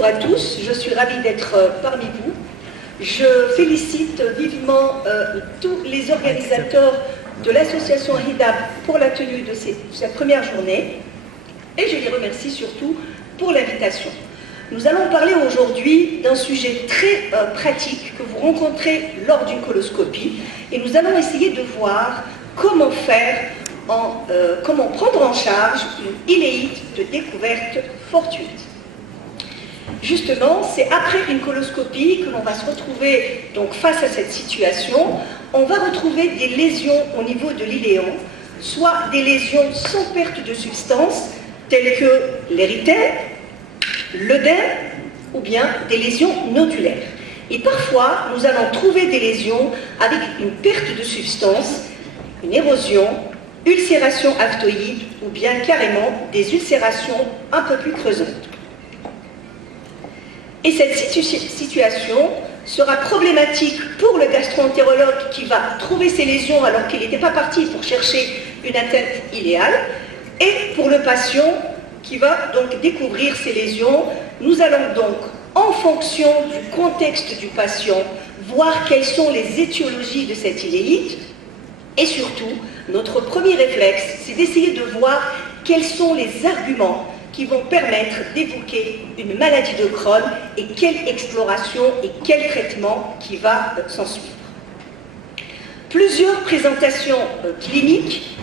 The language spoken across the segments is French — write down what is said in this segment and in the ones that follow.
bonjour à tous, je suis ravie d'être parmi vous. Je félicite vivement tous les organisateurs de l'association HIDAP pour la tenue de cette première journée et je les remercie surtout pour l'invitation. Nous allons parler aujourd'hui d'un sujet très pratique que vous rencontrez lors d'une coloscopie et nous allons essayer de voir comment faire, comment prendre en charge une iléite de découverte fortuite. Justement, c'est après une coloscopie que l'on va se retrouver donc face à cette situation. On va retrouver des lésions au niveau de l'iléon, soit des lésions sans perte de substance, telles que l'érythème, l'œdème, ou bien des lésions nodulaires. Et parfois, nous allons trouver des lésions avec une perte de substance, une érosion, ulcération aftoïde, ou bien carrément des ulcérations un peu plus creusantes. Et cette situation sera problématique pour le gastro-entérologue qui va trouver ces lésions alors qu'il n'était pas parti pour chercher une atteinte iléale, et pour le patient qui va donc découvrir ces lésions. Nous allons donc, en fonction du contexte du patient, voir quelles sont les étiologies de cette iléite, et surtout, notre premier réflexe, c'est d'essayer de voir quels sont les arguments qui vont permettre d'évoquer une maladie de Crohn et quelle exploration et quel traitement qui va s'en suivre. Plusieurs présentations cliniques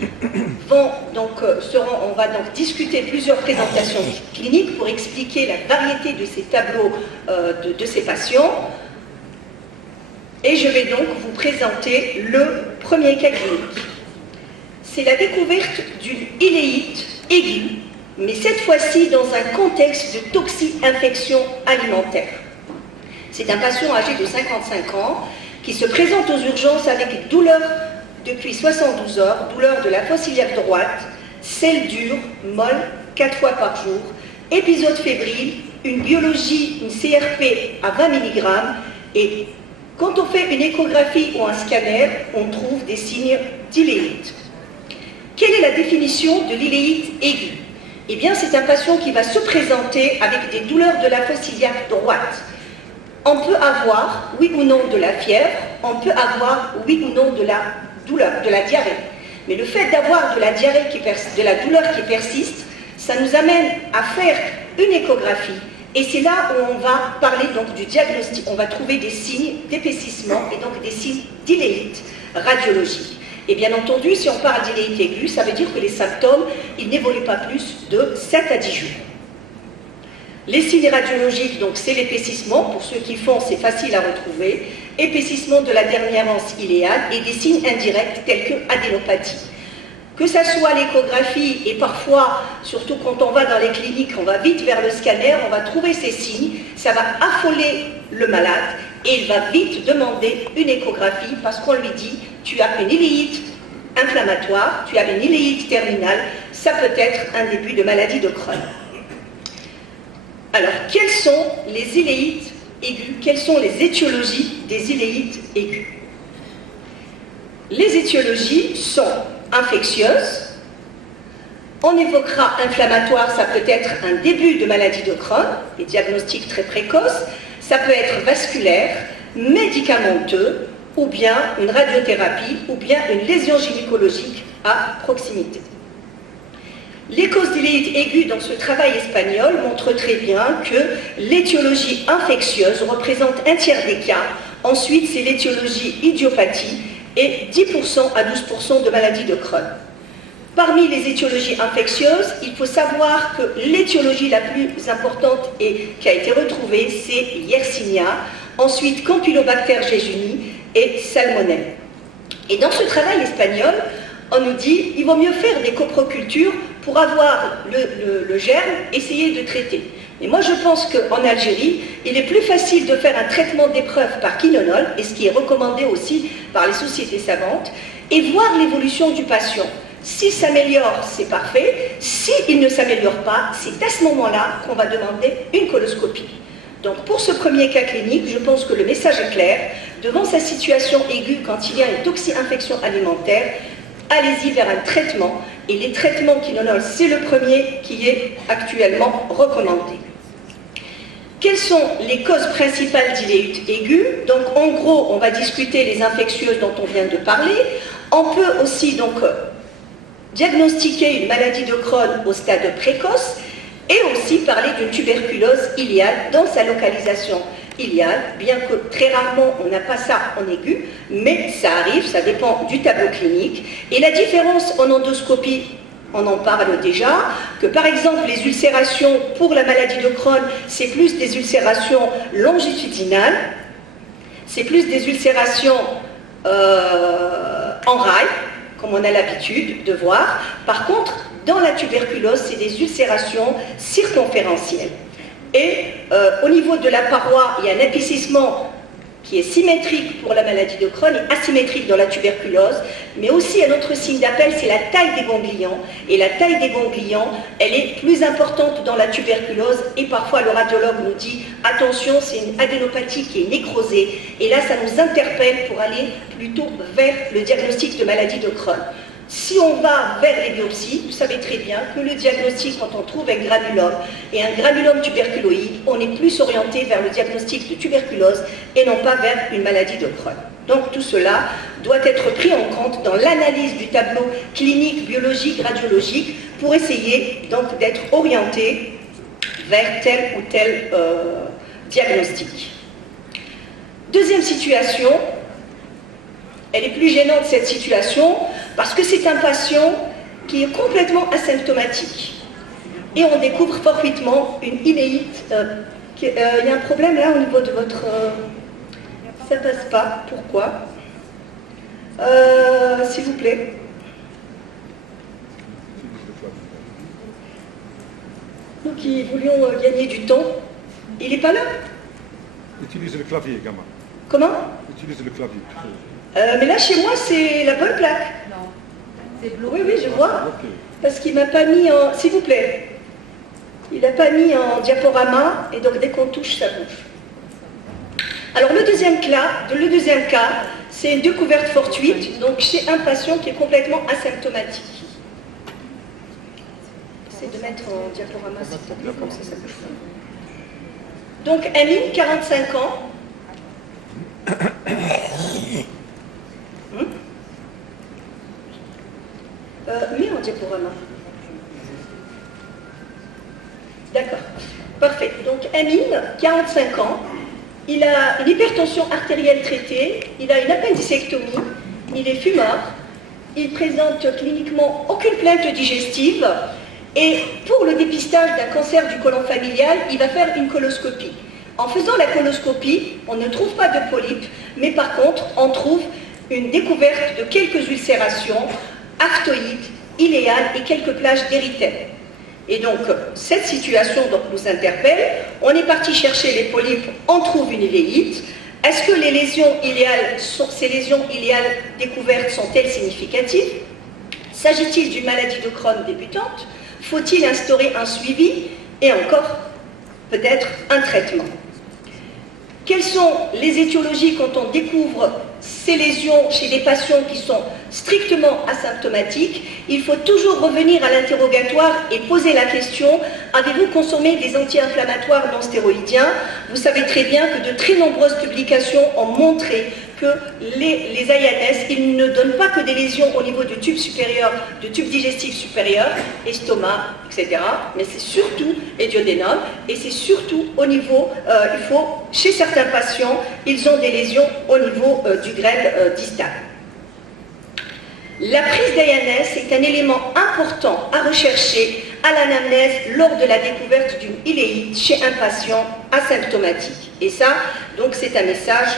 on va donc discuter plusieurs présentations cliniques pour expliquer la variété de ces tableaux de ces patients. Et je vais donc vous présenter le premier cas clinique. C'est la découverte d'une iléite aiguë, mais cette fois-ci dans un contexte de toxi-infection alimentaire. C'est un patient âgé de 55 ans qui se présente aux urgences avec douleur depuis 72 heures, douleur de la fosse iliaque droite, selle dure, molle, 4 fois par jour, épisode fébrile, une biologie, une CRP à 20 mg, et quand on fait une échographie ou un scanner, on trouve des signes d'iléite. Quelle est la définition de l'iléite aiguë? Eh bien, c'est un patient qui va se présenter avec des douleurs de la fosse iliaque droite. On peut avoir, oui ou non, de la fièvre, on peut avoir, oui ou non, de la douleur, de la diarrhée. Mais le fait d'avoir de la diarrhée, de la douleur qui persiste, ça nous amène à faire une échographie. Et c'est là où on va parler donc du diagnostic. On va trouver des signes d'épaississement et donc des signes d'iléite radiologique. Et bien entendu, si on parle d'iléite aiguë, ça veut dire que les symptômes, ils n'évoluent pas plus de 7 à 10 jours. Les signes radiologiques, donc c'est l'épaississement, pour ceux qui font, c'est facile à retrouver, épaississement de la dernière anse iléale et des signes indirects tels que adénopathie. Que ça soit l'échographie et parfois, surtout quand on va dans les cliniques, on va vite vers le scanner, on va trouver ces signes, ça va affoler le malade et il va vite demander une échographie parce qu'on lui dit « tu as une iléite inflammatoire, tu as une iléite terminale, ça peut être un début de maladie de Crohn ». Alors, quelles sont les iléites aiguës? Quelles sont les étiologies des iléites aiguës? Les étiologies sont infectieuses. On évoquera inflammatoire, ça peut être un début de maladie de Crohn, les diagnostics très précoces. Ça peut être vasculaire, médicamenteux, ou bien une radiothérapie, ou bien une lésion gynécologique à proximité. Les causes d'iléite aiguë dans ce travail espagnol montrent très bien que l'étiologie infectieuse représente un tiers des cas. Ensuite, c'est l'étiologie idiopathie et 10% à 12% de maladie de Crohn. Parmi les étiologies infectieuses, il faut savoir que l'étiologie la plus importante et qui a été retrouvée, c'est Yersinia, ensuite Campylobacter jejuni et Salmonelle. Et dans ce travail espagnol, on nous dit qu'il vaut mieux faire des coprocultures pour avoir le germe, essayer de traiter. Et moi je pense qu'en Algérie, il est plus facile de faire un traitement d'épreuve par quinonol, et ce qui est recommandé aussi par les sociétés savantes, et voir l'évolution du patient. S'il s'améliore, c'est parfait. S'il ne s'améliore pas, c'est à ce moment-là qu'on va demander une coloscopie. Donc pour ce premier cas clinique, je pense que le message est clair. Devant sa situation aiguë, quand il y a une toxi-infection alimentaire, allez-y vers un traitement. Et les traitements quinolones, c'est le premier qui est actuellement recommandé. Quelles sont les causes principales d'iléite aiguë? Donc en gros, on va discuter les infectieuses dont on vient de parler. On peut aussi donc diagnostiquer une maladie de Crohn au stade précoce et aussi parler d'une tuberculose iliale dans sa localisation iliale, bien que très rarement on n'a pas ça en aigu, mais ça arrive, ça dépend du tableau clinique. Et la différence en endoscopie, on en parle déjà, que par exemple les ulcérations pour la maladie de Crohn, c'est plus des ulcérations longitudinales, c'est plus des ulcérations en rail, comme on a l'habitude de voir. Par contre, dans la tuberculose, c'est des ulcérations circonférentielles. Et au niveau de la paroi, il y a un épaississement qui est symétrique pour la maladie de Crohn et asymétrique dans la tuberculose, mais aussi un autre signe d'appel, c'est la taille des ganglions. Et la taille des ganglions, elle est plus importante dans la tuberculose, et parfois le radiologue nous dit attention, c'est une adénopathie qui est nécrosée, et là ça nous interpelle pour aller plutôt vers le diagnostic de maladie de Crohn. Si on va vers les biopsies, vous savez très bien que le diagnostic, quand on trouve un granulome et un granulome tuberculoïde, on est plus orienté vers le diagnostic de tuberculose et non pas vers une maladie de Crohn. Donc tout cela doit être pris en compte dans l'analyse du tableau clinique, biologique, radiologique pour essayer donc d'être orienté vers tel ou tel diagnostic. Deuxième situation, elle est plus gênante cette situation parce que c'est un patient qui est complètement asymptomatique et on découvre fortuitement une iléite. Il y a un problème là au niveau de votre... ça passe pas, pourquoi? S'il vous plaît. Nous qui voulions gagner du temps, il n'est pas là? Utilise le clavier, gamin. Comment? Utilise le clavier. Mais là, chez moi, c'est la bonne plaque. Non, c'est bleu. Oui, oui, je vois. Ok. Parce qu'il ne m'a pas mis en... S'il vous plaît. Il n'a pas mis en diaporama, et donc dès qu'on touche, ça bouge. Alors, le deuxième cas, c'est une découverte fortuite, donc chez un patient qui est complètement asymptomatique. Essayez de mettre en diaporama, s'il te plaît, comme ça bouge pas. Donc, Amine, 45 ans. Mets en diaporama. D'accord, parfait. Donc Amine, 45 ans, il a une hypertension artérielle traitée, il a une appendicectomie, il est fumeur, il présente cliniquement aucune plainte digestive et pour le dépistage d'un cancer du côlon familial, il va faire une coloscopie. En faisant la coloscopie, on ne trouve pas de polype, mais par contre, on trouve une découverte de quelques ulcérations, aftoïdes, iléales et quelques plages d'érythème. Et donc, cette situation donc, nous interpelle. On est parti chercher les polypes, on trouve une iléite. Est-ce que les lésions iléales, ces lésions iléales découvertes sont-elles significatives? S'agit-il d'une maladie de Crohn débutante? Faut-il instaurer un suivi et encore peut-être un traitement? Quelles sont les étiologies quand on découvre ces lésions chez des patients qui sont strictement asymptomatiques? Il faut toujours revenir à l'interrogatoire et poser la question: avez-vous consommé des anti-inflammatoires non stéroïdiens? Vous savez très bien que de très nombreuses publications ont montré que les INS, ils ne donnent pas que des lésions au niveau du tube supérieur, du tube digestif supérieur, estomac, etc. Mais c'est surtout les duodénum et c'est surtout au niveau, chez certains patients, ils ont des lésions au niveau du grêle distal. La prise d'INS est un élément important à rechercher à l'anamnèse lors de la découverte d'une iléite chez un patient asymptomatique. Et ça, donc c'est un message.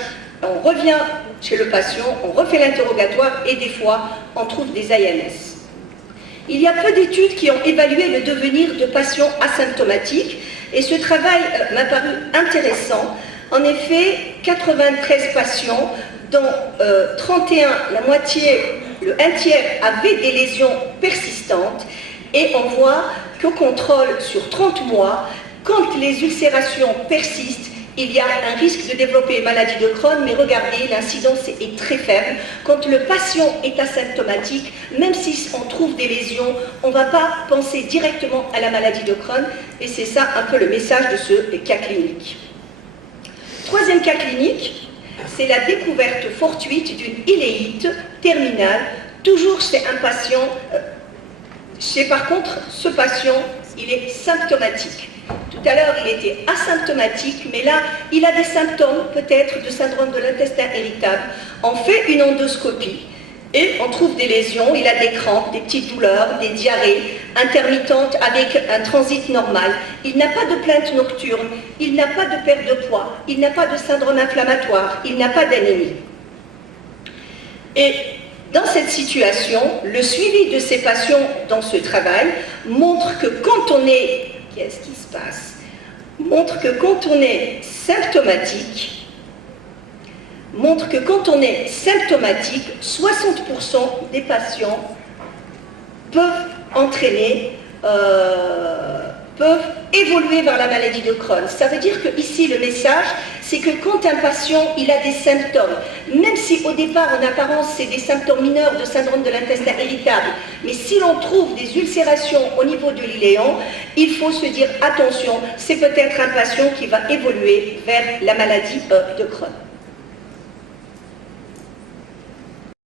On revient chez le patient, on refait l'interrogatoire et des fois, on trouve des INS. Il y a peu d'études qui ont évalué le devenir de patients asymptomatiques et ce travail m'a paru intéressant. En effet, 93 patients, dont 31, la moitié, un tiers avaient des lésions persistantes et on voit qu'au contrôle sur 30 mois, quand les ulcérations persistent, il y a un risque de développer une maladie de Crohn, mais regardez, l'incidence est très faible. Quand le patient est asymptomatique, même si on trouve des lésions, on ne va pas penser directement à la maladie de Crohn, et c'est ça un peu le message de ce cas clinique. troisième cas clinique, c'est la découverte fortuite d'une iléite terminale, toujours chez un patient. Par contre, ce patient, il est symptomatique. Tout à l'heure, il était asymptomatique, mais là, il a des symptômes peut-être de syndrome de l'intestin irritable. On fait une endoscopie et on trouve des lésions, il a des crampes, des petites douleurs, des diarrhées intermittentes avec un transit normal. Il n'a pas de plainte nocturne, il n'a pas de perte de poids, il n'a pas de syndrome inflammatoire, il n'a pas d'anémie. Et dans cette situation, le suivi de ces patients dans ce travail montre que quand on est... Qu'est-ce qui se passe? Montre que quand on est symptomatique, 60% des patients peuvent évoluer vers la maladie de Crohn. Ça veut dire que ici le message, c'est que quand un patient il a des symptômes, même si au départ en apparence c'est des symptômes mineurs de syndrome de l'intestin irritable, mais si l'on trouve des ulcérations au niveau de l'iléon, il faut se dire attention, c'est peut-être un patient qui va évoluer vers la maladie de Crohn.